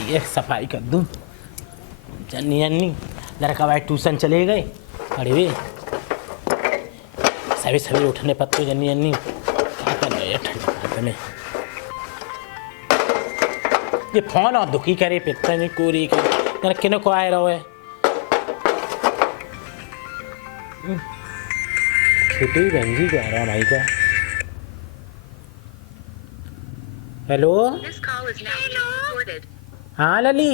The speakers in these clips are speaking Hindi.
ये सफाई कर दूँ। जन्नी जन्नी लड़का भाई ट्यूशन चले गए अरे वे सभी सभी उठने पत्ते जन्नी जन्नी क्या कर रहे हैं ठंड में। ये फोन और दुखी करे पिता नहीं कोरी के किन को आए रहो है छोटी बहन जी कह रहा भाई का। हेलो हाँ लली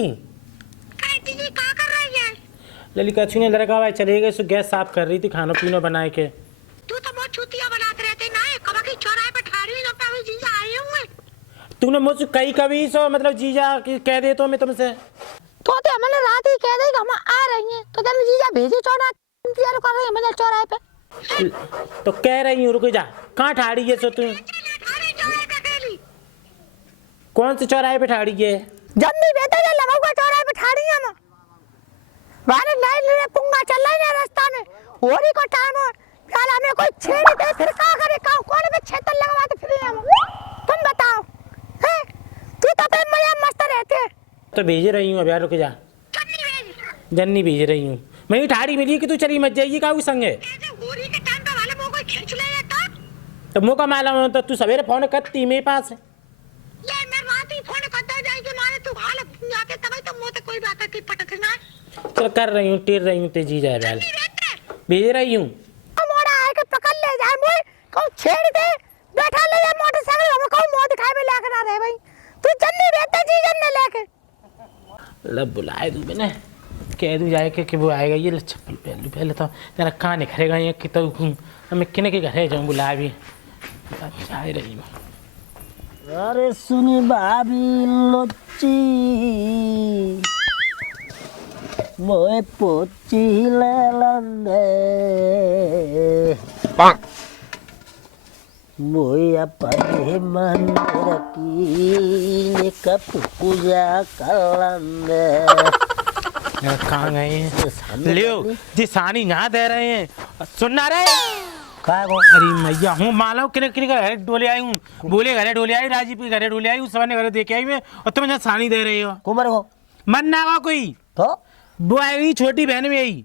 लली कछु नहीं लड़का भाई चले गए सो गैस साफ कर रही थी खाना पीना बनाए के। तू तो बहुत छुट्टियां बनाते रहते ना कब की चौराहे पे ठाड़ी ना पे जीजा आए हुए। तूने मुझसे कई कभी सो मतलब जीजा कह दे तो मैं तुमसे तो हमने रात ही कह दी कि हम आ रही हैं तो तेरे जीजा भेजे चौराहे इंतजार कर रहे हैं मतलब चौराहे पे। तो कह रही हूँ रुक जा कहाँ ठाड़ी है सो तू कौन से चौराहे पे ठाड़ी है। जब भी बेहतर है लगाऊंगा चौराहे पे ठाड़ी है हम बाहर लाइन ले पुंगा चल रहा है रास्ता में होरी को टाइम और यार हमें कोई छेड़ दे फिर क्या करे कौन में छेतल लगवाते फिर हम तुम बताओ हैं तू तो पे मजा मस्त रहते तो भेज रही हूँ अब यार रुक जा जन्नी भेज रही हूँ मैं ही ठाड़ी मिली कि तू चली मत जाइए का संग है होरी के टाइम पे वाले वो कोई खींच ले तो मौका मालूम तो तू सवेरे फोन करती मेरे पास ले मैं रात ही फोन करता जाएगी मारे तू हाल आके तब तो मुंह पे कोई बात की पटकना चल कर रही हूँ टेर रही हूँ तेजी जाए बैल भेज रही हूँ मोड़ा आए के पकड़ ले जाए मोए कौन छेड़ दे बैठा ले जाए मोटरसाइकिल हम कौन मुंह दिखाए में लेकर आ रहे भाई तू जल्दी रहता जी जन्ने लेके लब बुलाए तू मैंने कह दूँ जाए कि वो आएगा ये चप्पल पहन लूँ पहले तो तेरा कहाँ निखरेगा ये कि तो मैं किने के घर जाऊँ बुलाए भी जा रही हूँ। अरे सुनी भाभी लोची मोए पोची ले लंदे मोए अपने मंदिर की कप पूजा कर लंदे। कहाँ गए लियो जी सानी यहाँ दे रहे हैं सुनना रहे काय को अरे मैया हूँ मानो किने किने का घरे डोले आई हूँ बोले घरे डोले आई राजीव के घरे डोले आई हूँ सबने घरे देखे आई मैं और तुम यहाँ सानी दे रही हो कुमार को मन ना हुआ कोई तो वो आई छोटी बहन में आई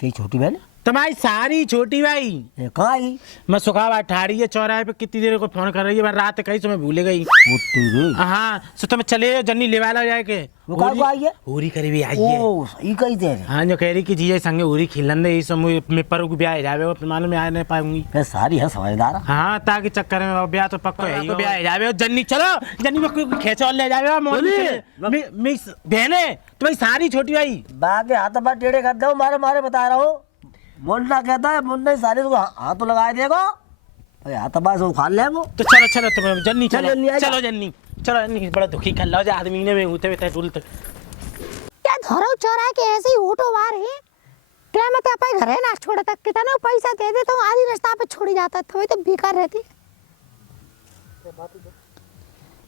तेरी छोटी बहन तुम्हारी सारी छोटी भाई ये कहाँ आई मैं सुखावा ठाड़ी है चौराहे पे कितनी देर को फोन कर रही है रात कहीं से मैं भूल गई वो तेरी हाँ सो तुम चले जन्नी ले वाला जाए के वो कहाँ को आई है होरी करी भी आई है ओ सही कही दे हाँ जो कह रही कि जीजा संगे होरी खिलन दे इस समय मैं पर को ब्याह जावे और मालूम में आ नहीं पाऊंगी मैं सारी है समझदार हाँ ताकि चक्कर में ब्याह तो पक्का है ही ब्याह जावे जन्नी चलो जन्नी में कोई खेचा और ले जावे मैं बहने तुम्हारी सारी छोटी भाई बागे हाथ पर टेढ़े कर दो मारे मारे बता रहा हूँ मुन्ना कहता है मुन्ना सारे तो हाथ तो लगा देगा भाई हाथ पास वो खा लेंगे तो चलो चलो तुम जन्नी चल चलो जन्नी आ जा। चलो जन्नी चलो जन्नी बड़ा दुखी कर लो आदमी ने में होते हुए टूल तक क्या धरो चौराहे के ऐसे ही ऑटो बाहर है क्या मत अपन घरे ना छोड़ तक कितना पैसा दे दे तो आधी रास्ता पे छोड़ जाता तो वही तो बेकार रहती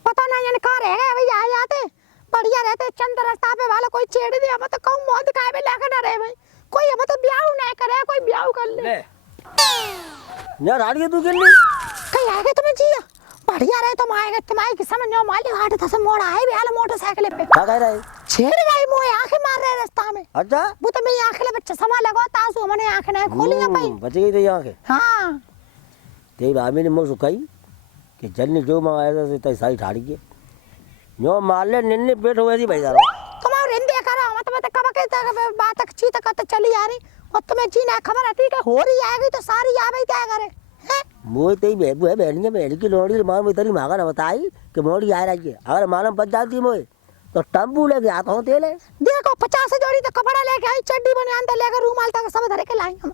पता ना जाने कहाँ रह गए भाई आ जाते बढ़िया रहते चंद रास्ता पे वाला कोई छेड़ दे हम तो कहूं मौत खाए में लेकर ना रहे भाई कोई हम तो ब्याह नहीं करे कोई ब्याह कर ले यार हार के तू किन्नी कहीं आएगा तुम्हें जिया बढ़िया रहे तुम आएगा तुम्हारे की समझ में मालिक हाट था से मोड़ आए भी हाल मोटरसाइकिल पे क्या कह रहे छेड़ गई मोए आंखें मार रहे रास्ता में अच्छा वो तो मेरी आंखें ले बच्चा समा लगा तासु हमने आंखें ना खोली है भाई बच गई तेरी आंखें हां तेरी भाभी ने मुझसे कही कि जन्नी जो मंगाया था तेरी सारी ठाड़ी के जो मार ले निन्ने पेट हुए थी भाई सारा तुम्हारे रिंदे करा मतलब कब के बात अच्छी तक तो चली आ रही और तुम्हें जी ना खबर आती कि हो रही आएगी तो सारी आवे क्या करे हैं मोई तेरी बेबू है बहन की लोड़ी मार में तेरी मांगा ना बताई कि मोड़ी आ रही है अगर मालूम बच जाती मोई तो टम्बू लेके आता हूँ तेले देखो 50 जोड़ी तो कपड़ा लेके आई चड्डी बनियान तो लेकर रूमाल तक सब धरे के लाई हम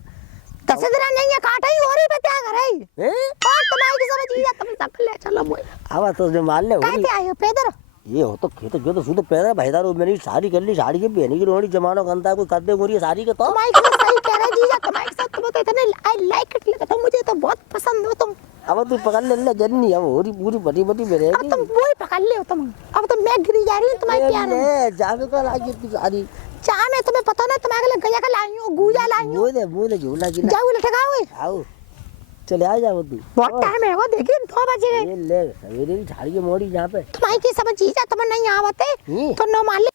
10 दिन नहीं है काटा ही हो रही पे क्या करे हैं और तुम्हारी सब जी तुम तक ले चलो मोई आवा तो जो मार ले कहते आए हो पेदर ये हो तो खेत जो तो सुध पैदा भाईदार मेरी सारी कर ली साड़ी के बहनी की रोड़ी जमानो कंता कोई कर दे गोरी साड़ी के तो तुम्हारी बात सही कह रहे जीजा तुम्हारे साथ तुम तो इतने आई लाइक इट लगता मुझे तो बहुत पसंद हो तुम अब तू पकड़ ले जन्नी अब होरी पूरी बटी बटी में अब रहेगी तुम वो ही पकड़ ले हो तुम अब तो मैं गिरी जा रही हूं तुम्हारे प्यार में ले जावे का लागी तू सारी चाह मैं तुम्हें पता ना तुम्हारे लिए गया का लाई हूं गूजा लाई हूं मुझे झूला की जाओ लटका हुए आओ चले आ जाओ तू बहुत टाइम है वो देखिए 2 बज गए ये ले सवेरे की झाड़ी की मोड़ी यहाँ पे तुम्हारी की समझ जीजा तुम नहीं आवते तो न मान ले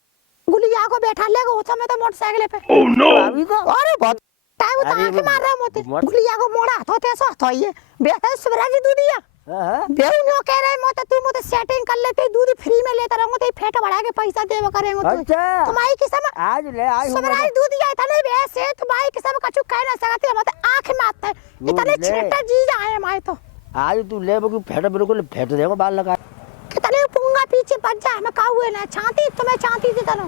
गुलिया को बैठा लेगा वो समय तो मोटरसाइकिल पे अभी तो अरे बहुत टाइम तो आंखें मार रहा मोते गुलिया को मोड़ा होते ऐसा तो ये बेटा सुबराजी दूधिया बेऊ नो कह रहे मोते तू मोते सेटिंग कर लेते दूध फ्री में लेता रहूंगा तो फेट बढ़ा के पैसा देवा करेंगे तू अच्छा तुम्हारी की समझ आज ले आई हूं सुबराजी दूधिया इतना वैसे तुम्हारी की समझ कछु कह ना सकते मत आंखें मारते इतने छेटा जीजा आए माए तो आज तू ले बकु फेट बिल्कुल फेट देगा बाल लगा कितने पुंगा पीछे बच जा मैं का हुए ना चाहती तुम्हें चाहती थी तनो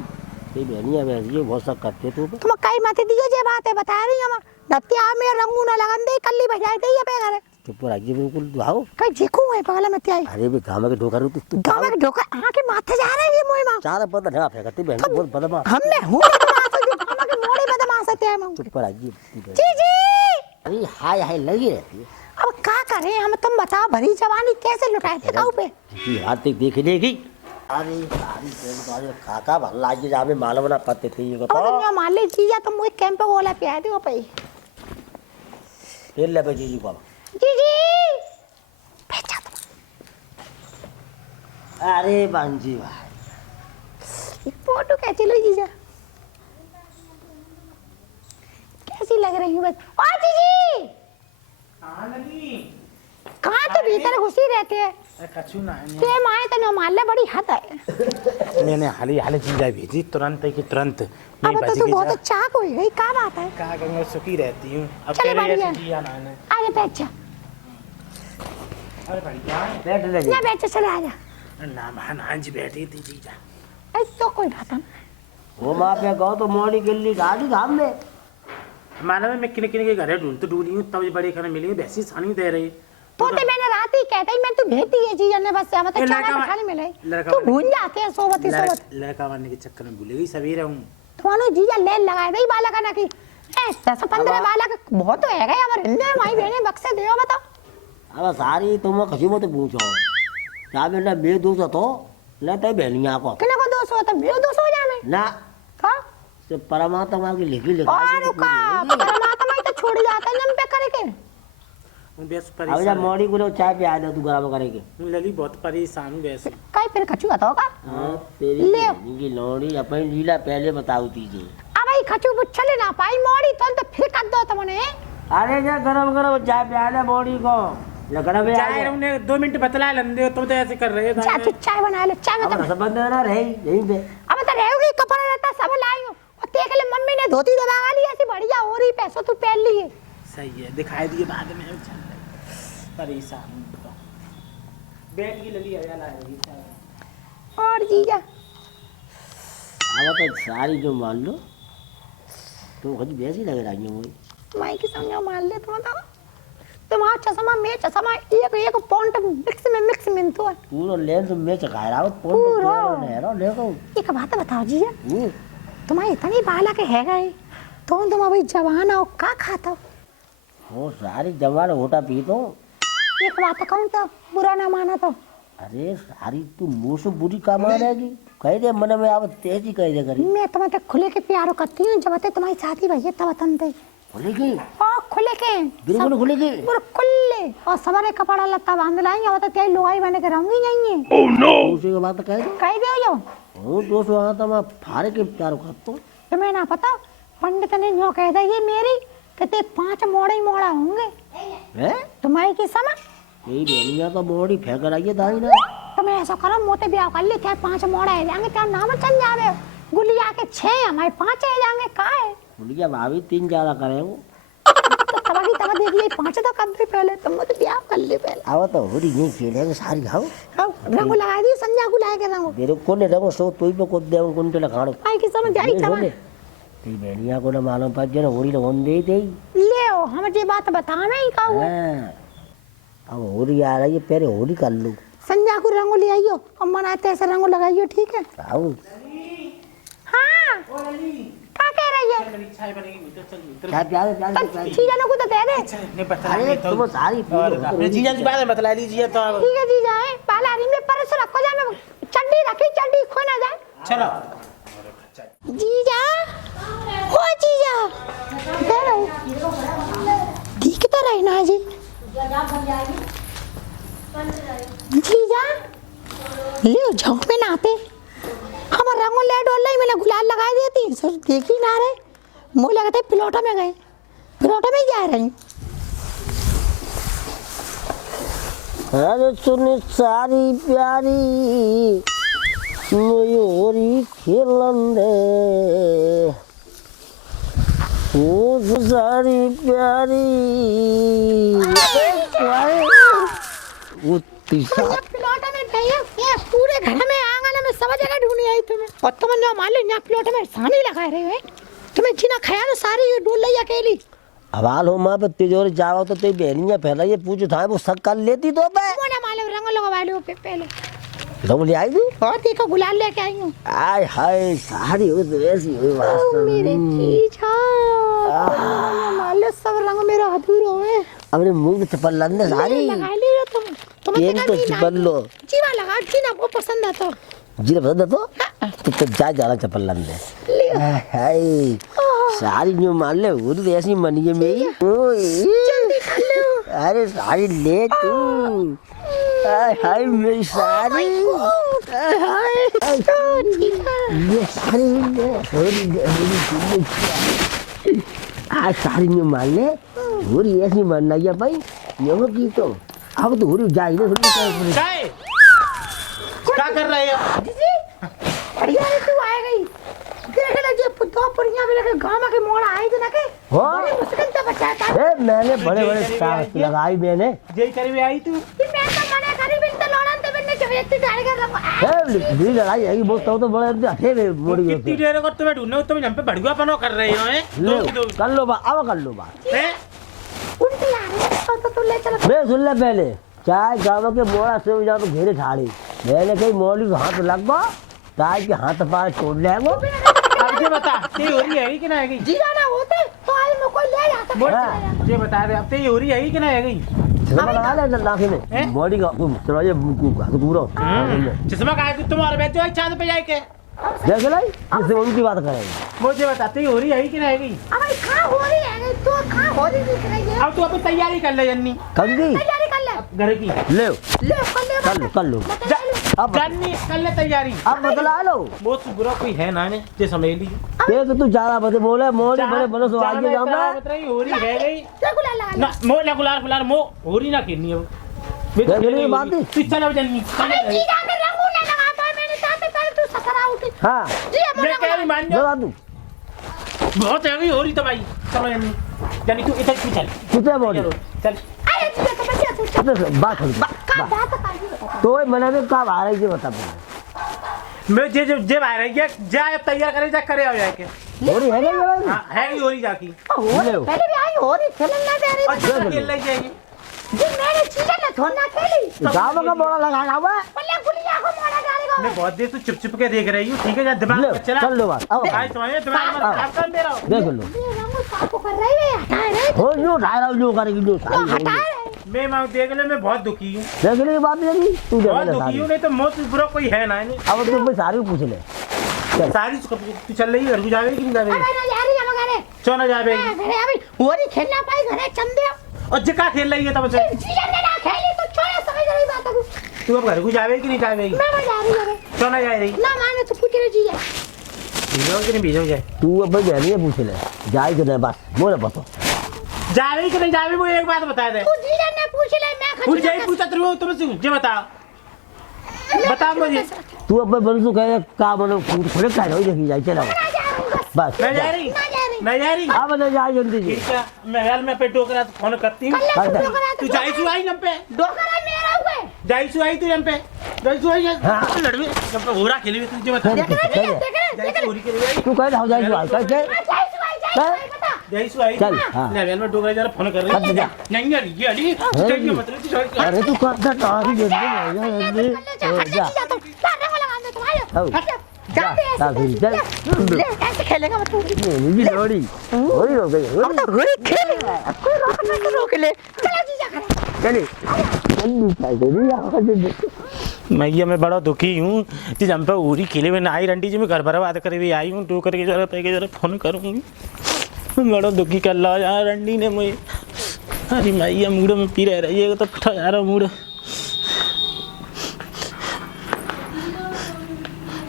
ये बहनिया में ये बहुत सब करते तू तुम कई मत दियो जे बात है बता रही हम नत्या में रंगू ना लगन दे कल्ली बजाई दे ये पे करे चुप रह जी बिल्कुल आओ कई देखू है पगला में त्याई अरे भी गांव के ढोकर तू गांव में ढोका आके माथे जा रहा है ये मोई मां चार पता ढा फेंकती बहन बहुत बदमाश हमने हूं बदमाश जो गांव के मोड़े बदमाश है मैं चुप रह जी जी जी अरे हाय हाय लगी रहती है अब क्या करें हम तुम बताओ भरी जवानी कैसे लुटाए थे गांव पे जी हाथ तक देख लेगी अरे सारी तेल काका भल्ला जी जामे मालूम ना पत्ते थे ये और दुनिया मान ले जीजा तुम मुझे कैंप बोला पे आए थे वो पे तेल ले जी को जी भेजा तुम अरे बांजी भाई फोटो कैसी लो जीजा कैसी लग रही है बस ओ जीजी कहाँ लगी कहाँ तो भीतर घुसी रहते हैं कछु ना ते माए तो न मान ले बड़ी हद है मैंने हाल जीजा भेजी तुरंत की तुरंत अब तो तू बहुत अच्छा कोई है क्या बात है क्या करूँगा सुखी रहती हूँ अब चलो तेरे बढ़िया। जैसे जिया ना है। आगे बैठ जा अरे बढ़िया है। बैठ ले जी ना बैठ जा चले आ जा ना महान आज बैठी थी जीजा ऐसे तो कोई बात नहीं वो माँ पे गो तो मोड़ी गिल्ली गाड़ी धाम में माना मैं किने किने के घर ढूंढते ढूंढी हूँ तब ये बड़े खाने मिली वैसी सानी दे रही तो मैंने रात ही कहता ही मैं तू भेजती है जी ने बस से मतलब चारा बैठाने मिले लड़का तू भूल जाते हैं सोबती सोबत लड़का मारने के चक्कर में भूल गई सवेरे हूँ तुम्हारे जीजा ले लगाए दई बाला का ना की 10-15 बाला का बहुत तो है गए अब हिंदे माई बहने बक्से देओ बताओ अब सारी तुम कसी मत पूछो क्या बेटा बे दोस्त तो न ते बहनिया को किने को दोष हो तो मेरे दोष हो जाने ना का से परमात्मा की लिखी लिखा और का परमात्मा ही तो छोड़ जाता है हम पे करे के बेस अब परेशान जब मोड़ी को चाय पे आया तू गरम करेगी लली बहुत परेशान हूँ वैसे काई फिर खचू बताओ का हाँ तेरी ले। की लोड़ी अपन लीला पहले बताओ तीजे अब भाई खचू बुच्छले ना पाई मोड़ी तो फिर कर दो तुमने अरे क्या गरम गरम चाय पे आया मोड़ी को लगड़ा में चाय उन्हें 2 मिनट बतला लंदे हो तुम तो ऐसे कर रहे हो चाय तू चाय बना ले चाय में अब संबंध ना रहे यहीं पे अब तो रहेगी कपड़ा रहता सब लाई हूं और देख ले मम्मी ने धोती दबा ली ऐसी बढ़िया हो रही पैसों तू पहन लिए सही है दिखाई दिए बाद में चल रहे परेशान हूँ तो बैठ की लली आया ला रही चाय और जीजा अब तो सारी जो मान लो तो कभी वैसी लग रही है मुझे माई की समझो मान ले तुम बताओ तुम्हारा चश्मा मैं चश्मा एक पॉइंट मिक्स में तो है पूरा लेंस में चकाया रहा पूरा। देखो एक बात बताओ जीजा तुम्हारी इतनी बाला के है गए तुम अभी जवान हो का खाता हो वो सारी जवान होटा पी तो एक बात कहूँ तो बुरा ना माना तो अरे सारी तू मुँह से बुरी काम आ रहेगी कह दे मन में आप तेजी कह दे करी मैं तुम्हें तो खुले के प्यारो करती हूँ जब तक तुम्हारी शादी भैया तब तंते खुलेगी और खुले के बिल्कुल खुलेगी पूरे खुले और सवारे कपड़ा लत्ता बांध लाएंगे अब तो तेरी लुगाई बने के रहूंगी नहीं है दूसरे की बात कह दे कह दे जो वो दोस्त वहाँ तो मैं फारे के प्यार करता हूँ तुम्हें ना पता पंडित ने जो कह दिया ये मेरी कहते 5 मोड़े ही मोड़ा होंगे है तुम्हारी की समझ यही बेलियाँ तो मोड़ी फेंक रही है दाई ना तुम्हें ऐसा करो मोते ब्याह कर ले क्या 5 मोड़ा है जाएंगे क्या नाम चल जावे गुलिया के 6 हमारे 5 है जाएंगे का है बोलिए भाभी 3 ज्यादा करे वो तो तब की तब देखिए 5 तो कर दे पहले तुम तो ब्याह कर ले पहले अब तो हो रही नहीं खेलेंगे सारी खाओ अब रंग लगा दी संध्या को लाए के रंग मेरे को ने रंगो सो तू पे को दे उनको ने खाड़ो आई की समझ आई समझ ती बेलियाँ को ना मालूम पड़ जाए होरी लोन दे दे ले ओ हम ये बात बतावे ही का हुआ अब होली आ रही है पहले होली कर लो संध्या को रंग ले आइयो और मनाते ऐसे रंग लगाइयो ठीक है आओ हाँ क्या कह रही है चाय बनेगी तो चल मित्र क्या प्यार प्यार तो जीजा को तो दे दे ने बता अरे तुम सारी अपने जीजा की बात बतला लीजिए तो ठीक है जीजा है पालारी में परस रखो जा मैं चड्डी रखी चड्डी खो ना जाए चलो जीजा हो जीजा दे रही ठीक तो रही ना जी जीजा ले झोंक में नाते हम रंगों ले डोल लाई मैंने गुलाल लगा देती सर देख ही ना रहे मुँह लगाते प्लॉटों में गए प्लॉटों में ही जा रही अरे सुनी सारी प्यारी मयूरी खेलन दे ओ सारी प्यारी प्लॉटों में गई ये पूरे घर में आंगन में सब जगह ढूंढी आई तुम्हें और तुम ना मान लो यहाँ प्लॉट में सानी लगा रहे हो तुम्हें जीना खाया तो सारी डोल लाई अकेली अवाल हो माँ पे तिजोरी चाहो तो तेरी बहनियाँ फैला ये पूछ था वो सब कर लेती तो पे मोना माले रंग लगवा लो पहले रंग ले आई तू और देखो गुलाल लेके आई हूँ आय हाय सारी हो तो ऐसी हो वास्तव मेरे जीजा माले सब रंग मेरा अधूरा है अपने मुंह में चप्पल लंदे सारी लगा ली हो तुम पेन तो चप्पल लो जीवा लगा जीना वो पसंद है तो जीरा पसंद है तो जा जाना चप्पल लंदे हाय सारी जो मान ले वो तो ऐसी मनी है मेरी जल्दी कर लो अरे सारी ले तू हाय हाय मेरी सारी हाय ये सारी आज सारी जो मान ले वो ऐसी मानना है भाई ये की तो अब तो हो जाए ना क्या कर रहे हो दीदी बढ़िया है तू आ गई देख ले जे दो पुरियां भी लगे गांव के मोड़ आए थे ना के हो बड़े मुश्किल से बचाता ए मैंने बड़े बड़े साथ लगाई मैंने जय करीब आई तू मैं तो मने करी बिन तो लोड़न ते बिन जो इतनी गाड़ी कर रहा ए दी लड़ाई है कि बहुत तो बड़े अठे में मोड़ गए कितनी देर को तुम्हें ढूंढने तुम हम पे भड़ुआ पनो कर रहे हो हैं लो कर लो बा अब कर लो बा हैं उल्टी आ रही है तो तू ले चल मैं सुन ले पहले चाहे गाँव के मोड़ा से जाओ तो घेरे ठाड़ी मैंने कही मोड़ी हाथ लगवा ताकि के हाथ पार छोड़ ले वो अब ये बता ते हो रही है कि ना है गई जीरा ना होते तो आज में कोई ले जाता ये बता दे अब ते हो रही है कि ना है गई चश्मा लगा ले नाके में बॉडी का चलो ये पूरा चश्मा का तुम्हारे बैठो है चांद पे जाए के देख ले इससे उनकी बात करेंगे मुझे बताते हो रही है कि ना है गई अब कहां हो रही है तो कहां हो रही दिख रही है अब तू अपनी तैयारी कर ले जन्नी कब की तैयारी कर ले घर की ले कर लो अब जन्नी कर ले तैयारी अब बदला लो बहुत बुरा कोई है ना ने जे समझ ली ये तो तू ज्यादा बते बोले मोड़ी बड़े बनो सो आगे जाओ बता रही हो रही है गई गुलाल लगा ना मो ना गुलाल मो हो रही ना खेलनी है देख ली बात ही तू चल जन्नी जीरा के रंग ना लगा पाए मैंने साथ पहले तू ससरा उठी हां जी मैं कह रही मान जा बता दूं बहुत हैवी हो रही तो भाई चलो जन्नी जन्नी तू इधर की चल कितने बॉडी चल अरे जी तो बच्चा तू कितने बात हो का बात कर तो मैंने भी कब आ रही थी बता मैं जे आ रही है जा अब तैयार करे जा करे आ जाए के हो रही है ना हां है ही हो रही जाकी पहले भी आई हो रही खेलने ना दे रही अच्छा खेल ले जाएगी जी मेरे चीजें ना छोड़ना खेली गाँव का बोला लगाना हुआ पल्ले गुलिया को मारा डालेगा मैं बहुत देर से चुप के देख रही हूँ ठीक है जा दिमाग में चला चल लो बात अब भाई तुम्हारे दिमाग में खराब कर दे रहा हूँ देख लो ये रंग साफ कर रही है हटा रही हो जो ढाई रहा जो करेगी जो सारी हटा रही मैं माँ देख ले मैं बहुत दुखी हूँ देख ली बात नहीं तू देख बहुत ले दुखी सारी हूँ नहीं तो मौत बुरा कोई है ना नहीं अब तुम भाई सारी पूछ ले सारी तू चल रही है घर को जावेगी कि नहीं जावेगी अबे ना जा रही है मगर क्यों ना जावेगी घरे अभी हो रही खेलना पाई घरे चंदे और जिका खेल रही है तब से चीजें ना खेली तो छोड़ समझ रही बात को तू अब घर को जावेगी कि नहीं जावेगी मैं जा रही है क्यों ना जा रही ना माने तो पूछ रही चीजें भेजो कि नहीं भेजो जाए तू अब भाई बहनी पूछ ले जाए कि नहीं बस बोले बतो जावेगी कि नहीं जावेगी वो एक बात बता दे तू चीजें ने पूछ ले मैं पूछ जाए पूछा तो तुमसे मुझे बता मुझे तू अब भाई बन सो कहे का बनो थोड़े का हो देखी जाए चला बस मैं जा रही नहीं जा रही अब नहीं जाए जल्दी जी ठीक है मैं यार मैं पे टोकरा फोन करती हूँ तू जाई सु आई नम पे डोकरा मेरा हुए जाई सु आई तू नम पे जाई सु आई लड़वे नम पे होरा खेली तुझे बता जाई सु होरी खेली तू कहे हो जाए कैसे जाई सु आई चल ले यार मैं टोकरा जरा फोन कर रही नहीं यार ये अली चाहिए मतलब अरे तू करता टाड़ी दे दे कैसे खेलेगा तू मेरी लोड़ी होरी हो गई अब तो घोड़ी खेलेगा कोई रोकना तो रोक ले चला जीजा खड़ा चली जल्दी चल दे मैं मैं बड़ा दुखी हूँ जिस हम पे उरी खेले में आई रंडी जी में घर भर बात करे भी आई हूँ टू करके जरा पे जरा फोन करूँगी बड़ा दुखी कर ला यार रंडी ने मुझे अरे मैया मूड में पी रही है तो फटा जा रहा मूड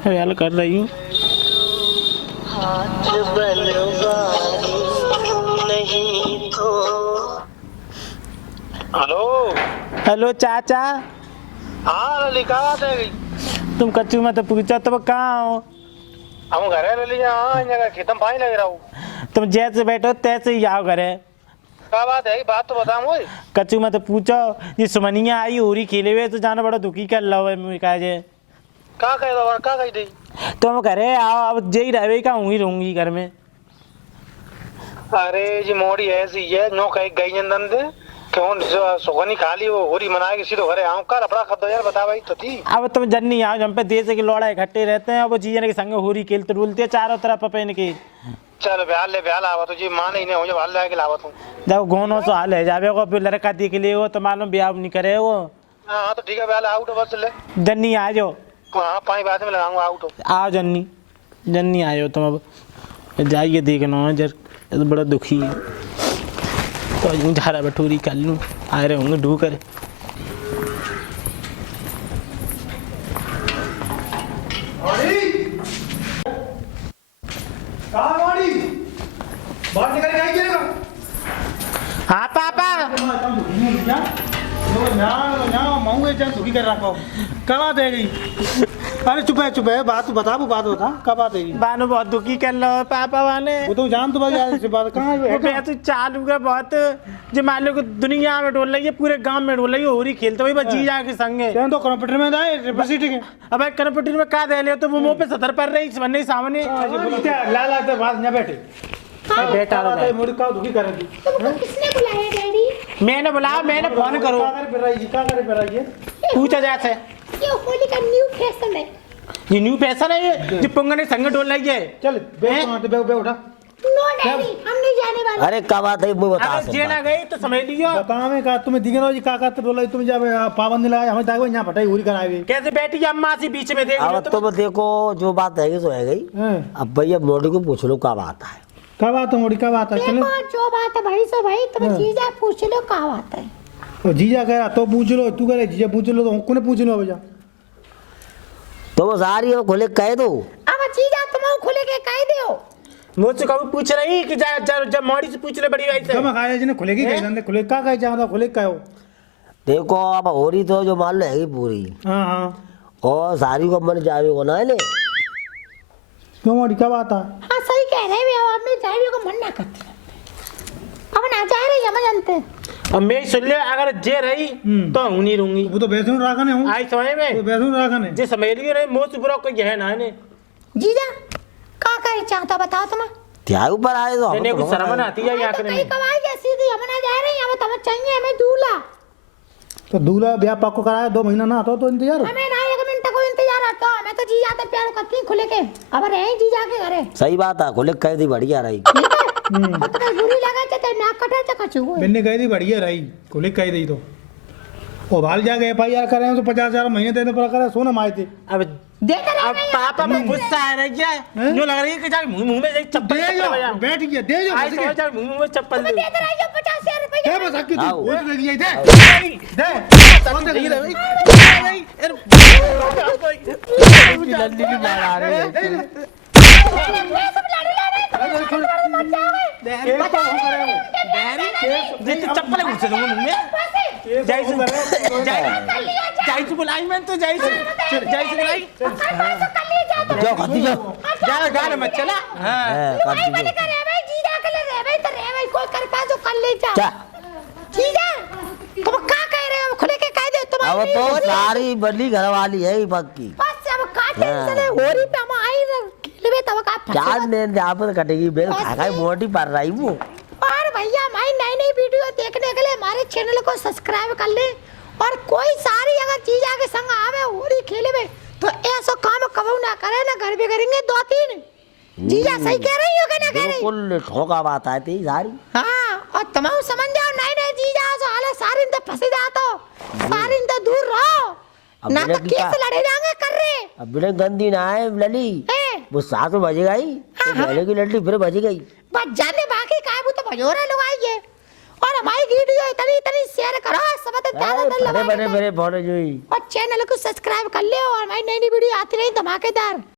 ख्याल कर रही हूँ। हेलो हेलो चाचा, हाँ ललित कहाँ बात है? तुम कच्चू में तो पूछा तो कहाँ हो? हम घर है ललित, हाँ जगह खेतम पानी लग रहा हूँ। तुम जैसे बैठो तैसे ही आओ घरे। क्या बात है? बात तो बता मुझे। कच्चू में तो पूछो, ये सुमनिया आई होरी खेले हुए तो जाना बड़ा दुखी कर लो है मुझे कहा जे। क्या कह दो क्या कह दी? तुम घरे आओ, अब जे ही रहे का हूँ ही रहूंगी घर में। अरे जी मोड़ी ऐसी है नो कहीं गई जंदन दे क्यों सुगनी खाली वो होरी मना के सीधो घरे आऊं का लफड़ा कर दो यार, बता भाई तो थी। अब तुम जन्नी आओ, हम पे देश के लौड़ा इकट्ठे रहते हैं, अब वो जीजन के संग होरी खेलते डुलते चारों तरफ पहन के। चल ब्याल ले ब्याल आवा तुझे मां नहीं हो जब हाल ले के लावत हूं। जब गोनो सो हाल है जावे को फिर लड़का देख ले वो तो मालूम ब्याह नहीं करे वो। हां तो ठीक है ब्याल आउट बस ले। जन्नी आ जाओ। हां पानी बाद में लगाऊंगा आउट। आओ जन्नी, जन्नी आयो तुम अब जाइए देखना है जर, तो बड़ा दुखी है तो झारा बटोरी कर लूँ आ रहे होंगे ढू कर। हाँ पापा कब देगी? अरे चुप है बात बता कब आते बानो बहुत दुखी कर लो पापा वाने। वो तो जान तो भाई बात कहाँ है? मैं तो चालू का बहुत जो मान लो कि दुनिया में डोल रही है, पूरे गांव में डोल रही है, होरी खेलते भाई बस जी जा के संगे। तो कंप्यूटर में दाए रिप्रेजेंटेटिव के। अब कंप्यूटर में का दे ले तो वो मुंह पे सतर पर रही बनने सामने ला तो बात न बैठे बेटा मुझे का दुखी करेगी। तुमको किसने बुलाया डैडी? मैंने बुलाया, मैंने फोन करो क्या करे पूछा जैसे ये होली का न्यू फैशन है। ये न्यू फैशन है ये जो पुंगने संग डोल रही है। चल बे उठा। नो डैडी हम नहीं जाने वाले। अरे क्या बात है वो बता अगर जे ना गई तो समझ लियो। बतावे का तुम्हें दिखे ना जी का तो बोला तुम जब पाबंदी लगाए हमें दागो यहाँ फटाई उरी करावे। कैसे बैठी अम्मा से बीच में देख अब तुम देखो जो बात है सो है गई। अब भैया मोदी को पूछ लो क्या बात है। क्या बात है मोड़ी क्या बात है? चलो देखो जो बात है भाई सो भाई तुम जीजा पूछ लो क्या बात है। तो जीजा कह तो पूछ लो, तू कह जीजा पूछ लो तो हमको पूछ लो भैया। तो वो सारी हो खोले कह दो। अब जीजा तुम खुले के कह दो। मुझसे कभी पूछ रही कि जब मौड़ी से पूछ ले बड़ी भाई से। कब खाया जिन्हें खुले की कह दंदे खुले का कह जाता खुले कहो। देखो अब हो रही तो जो मान लो है पूरी। हाँ हाँ और सारी को मन जावे को ना है ले। क्यों मोड़ी क्या बात है? हाँ सही कह रहे हैं, अब मैं जाने को मन ना करती। अब ना जा रही हम जानते हैं। अब मैं सुन ले अगर जे रही तो हूं नहीं रहूंगी। वो तो बैठूं राखने हूँ। आई समय में वो बैठूं राखने। जे समझ लियो रे मोह से बुरा कोई है ना ने। जीजा का करे चाहता बताओ तुम। क्या ऊपर आए तो ने कुछ शर्म ना आती है यहाँ तो करने कहीं में। कमाई जैसी थी हम ना जा रहे हैं, अब तुम्हें चाहिए हमें दूल्हा। तो दूल्हा ब्याह पक्को कराया 2 महीना ना तो इंतजार। हमें ना 1 मिनट को इंतजार हटो, हमें तो जीजा तो प्यार करती हैं खुले के। अब रहे जीजा के घरे सही बात है खुले कह दी बढ़िया रही। तो बुरी लगा तो ना कटा तो कछु। मैंने कह दी बढ़िया रही खुले कह दी तो वो भाल जाके FIR करें तो 50,000 महीने देने पर करे सोना माए थे। अब देते अब पापा में गुस्सा आ रही है जो लग रही है कि जा मुंह में एक चप्पल दे जो बैठ गया दे जो आई समझ जा मुंह में चप्पल दे। देते रहिए 50,000 रुपए। दे बस हक आओ। तू दे दिया दे लल्ली भी मार रही है। जितने चप्पल घुसे दूंगा मुंह में। जाइसु बुलाई मैं तो जाइसु बुलाई जाओ खाती जाओ। जा गाने मत चला। हाँ, खाती जाओ। जीजा के लिए रहे तो रहे कोई कर पा तो कर ले जा। चा जीजा तुम क्या कह रहे हो? खुले के कह दे अब तुम्हारी तो हो रही है। सारी बदली घर वाली है पक्की। बस अब का टेंशन है हो रही पे हम आई खेलवे तब का चार फंसेगा। दिन जहाँ पर कटेगी बेल खाका मोटी पड़ रही वो। और भैया हमारी नई नई वीडियो देखने के लिए हमारे चैनल को सब्सक्राइब कर ले। और कोई सारी अगर चीज आगे संग आवे होली खेले में तो ऐसा काम कबू ना करे ना घर भी करेंगे 2-3। जीजा सही कह रही हो कि ना कह रही? बिल्कुल ठोका बात है थी सारी। हाँ और तुम समझ जाओ नहीं नहीं जीजा सो हाले सारी तो फंसे जातो सारी तो दूर रहो अब ना तो बिना की केस का- लड़े जाएंगे कर रहे। अब बिना गंदी ना है लली ए, वो 7 बजे गई तो पहले की लड़ली फिर बज गई। बस जाने बाकी का है वो तो भजोरा लोग आई है। और हमारी वीडियो इतनी इतनी शेयर करो, सब बड़े बड़े बड़े बड़े जोई और चैनल को सब्सक्राइब कर ले और हमारी नई नई वीडियो आती रही धमाकेदार।